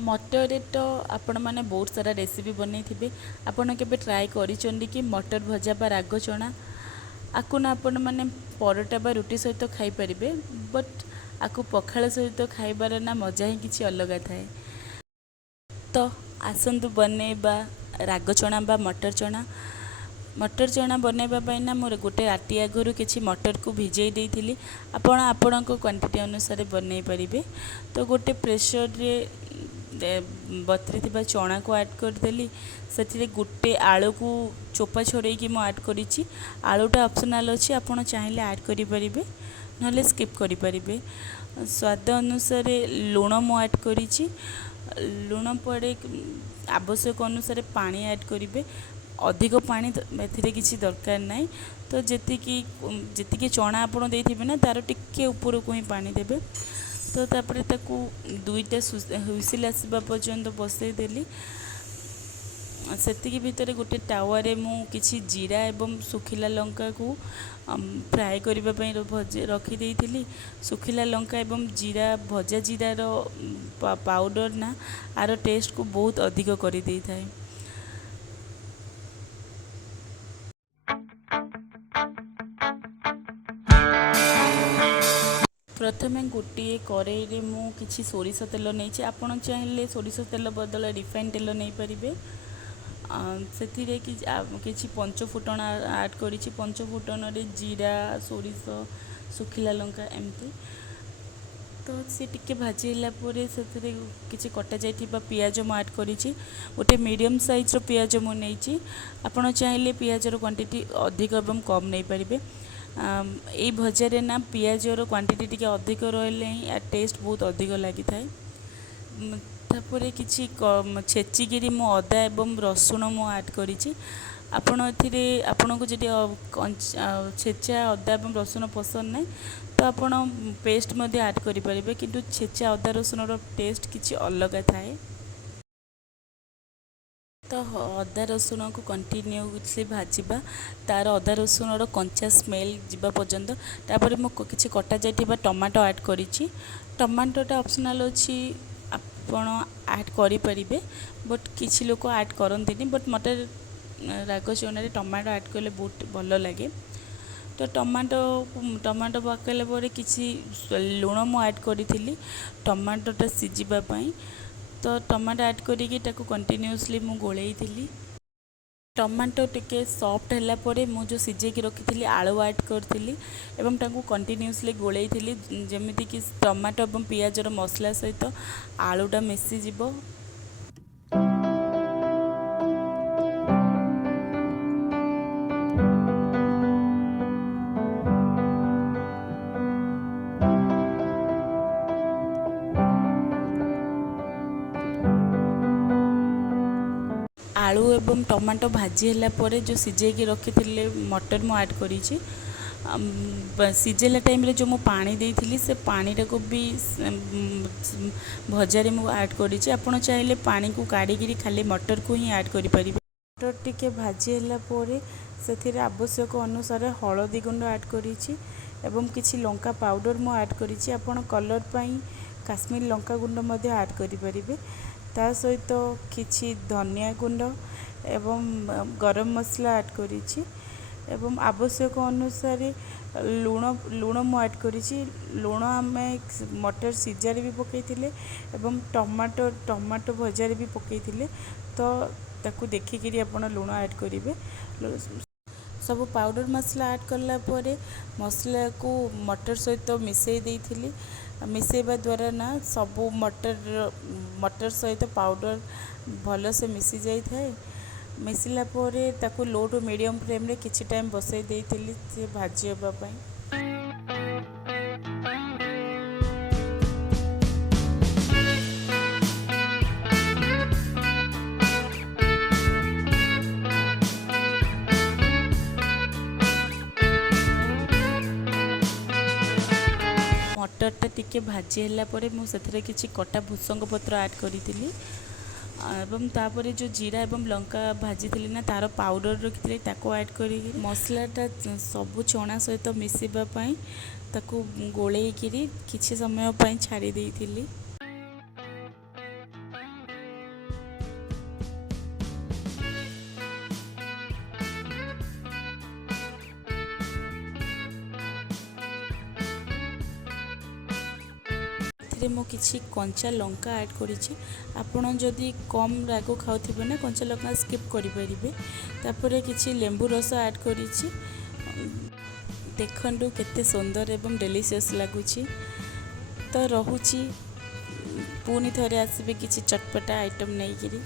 मटर तो आपण मैंने बहुत सारा रेसिपी बनई थे। आपण के ट्राए करिसेंती कि मटर भजा बा राग चना आकु ना आपण मैंने परोटा बा रुटी सहित खाई पारिबे, बट आकु पखाल सहित खाइबार ना मजा ही किसी अलग थाए। तो आसतु बनैबा राग चना बा मटर चना। मटर चना बनैबा ना मोर गोटे राति आगु किसी मटर को भिजई देइथिली। आपण आपणक क्वांटिटी अनुसार बनई पारिबे। तो गोटे प्रेशर रे बतरी थिबा चना को ऐड करदेली। से गोटे आलू को चोपा छोड़े कि ऐड करिछि। आलूटा ऑप्शनल अच्छी, आपण चाहिए ऐड करि परिबे नले स्किप करि परिबे। स्वाद अनुसार लुण मु ऐड करिछि। लुण पड़े आवश्यक अनुसार पानी ऐड करेंगे। अधिक पानी एथिरे किसी दरकार नहीं। तो जी चना आपड़ देते ना तार टिके ऊपर को ही पानी देवे। तो तापर ताकू दुईटा हुइसिल आसवा पर्यंत बसई देली। सेतिकी भितर गोटे टावारे मु किछि जीरा एवं सुखिला लंका को फ्राए करबा पई रखी देइथिली। सुखिला लंका एवं जीरा भजा जीरार पाउडर ना आर टेस्ट को बहुत अधिक कर देइ थाए। प्रथमे गोटे कड़ाई रे मु किछि सोरिष तेल नहीं। आपण चाहिए सोरिष तेल बदल रिफाइन तेल नहीं पारिबे। से किसी पंचफुटण ऐड करी। पंचफुटन रे जीरा सोरिष सुखिला लंका एमती। तो सी टिके भाजीला से किसी कटा जाइथिबा पियाज मु ऐड करी। गोटे मीडियम साइज रो पियाज मु नहीं। आपण चाहिए पियाज रो क्वांटिटी अधिक एवं कम नहीं पारिबे। यही भजारे ना पियाज रो क्वांटिटी टिके अधिक रहिले ही टेस्ट बहुत अधिक लगी थाए। तापर किछि छेचिकी मु अदा एवं रसुण मु ऐड करी। आपण एथिरे आपण को जदि छेचा अदा एवं रसुण पसंद नहीं तो आपण पेस्ट मध्य ऐड करि परिबे, किंतु छेचा अदा रसुण रो टेस्ट किछि अलग थाए। तो अदा रसुण को कंटिन्यूसली भाजवा तार अदा रसुण रो कंचा स्मेल जीवा पर्यंत। तापर मु किछि कटा जाइथिबा टमाटो ऐड करिछि। टमाटोटा ऑप्शनल अच्छी, आपण ऐड करि परिबे, बट किछि लोक ऐड करंतिनी। बट मटे राग चना टमाटो ऐड कले बहुत भल लगे। तो टमाटो पकाइला पर किछि लुण मु ऐड करी टमाटोटा सिझिबा पई। तो टमाटो ऐड करिकी ताकू कंटिन्यूसली मु गोलई थिली। टमाटो टिके सॉफ्ट हैला परे मु जो सिझेकी रखी आलू ऐड करथिली एवं ताकू कंटिन्यूसली गोलई थिली, जेमिति कि टमाटो एवं पियाज रो मसला सहित आलूटा मिसी जिवो। आलू एवं टमाटो भाजी हैला परे जो सिझेकी रखी मटर मु ऐड करी। सिझेला टाइम रे जो मु पानी देइथिली से पानीटा को भी भजारे मु ऐड करी। आपण चाहिए पानी को काढ़ी खाली मटर को ही ऐड करि परिबे। मटर टिके भाजी हैला परे सेथिरे आवश्यक अनुसार हळदी गुंड ऐड करी एवं किछि लंका पाउडर मु ऐड करी। आपण कलर पई काश्मीर लंका गुंड मध्ये ऐड करि परिबे। ता सहित किछि धनिया गुंड एवं गरम मसला ऐड करी एवं आवश्यक अनुसार लुण मु ऐड करी। लुण आमे मटर सिझारे भी पकईथिले एवं टमाटो भजारे भी पकईथिले। तो ताकू देखिकी आपण लुण ऐड करेंगे। सब पाउडर मसला ऐड कला परे मसला को मटर सहित मिसई देइथिली। मिसेबा द्वारा ना सबू मटर सहित पाउडर भल से मिसी जाई थाए। मिसिला परे ताकू लो टू मीडियम फ्लेम रे किछि टाइम बसई देइथिली से भाजी हेबा पई। मटरटा टिके भाजी हैला परे मु सेथरे किछि कटा भुसंग पत्र ऐड करी एवं तापर जो जीरा एवं लंका भाजी थी ना तार पाउडर रखी ताको ऐड करी मसलाटा सबू चना सहित मिसवा ताको गोलैकरी किछि समय छाड़ी देइथिली। ଏଥିରେ ମୁଁ କିଛି କଞ୍ଚା ଲଙ୍କା ଆଡ଼୍ କରିଛି। ଆପଣ ଯଦି କମ୍ ରାଗ ଖାଉଥିବେ ନା କଞ୍ଚା ଲଙ୍କା ସ୍କିପ୍ କରିପାରିବେ। ତାପରେ କିଛି ଲେମ୍ବୁ ରସ ଆଡ଼୍ କରିଛି। ଦେଖନ୍ତୁ କେତେ ସୁନ୍ଦର ଏବଂ ଡେଲିସିୟସ୍ ଲାଗୁଛି। ତ ରହୁଛି, ପୁଣି ଥରେ ଆସିବେ କିଛି ଚଟପଟା ଆଇଟମ୍ ନେଇକିରି।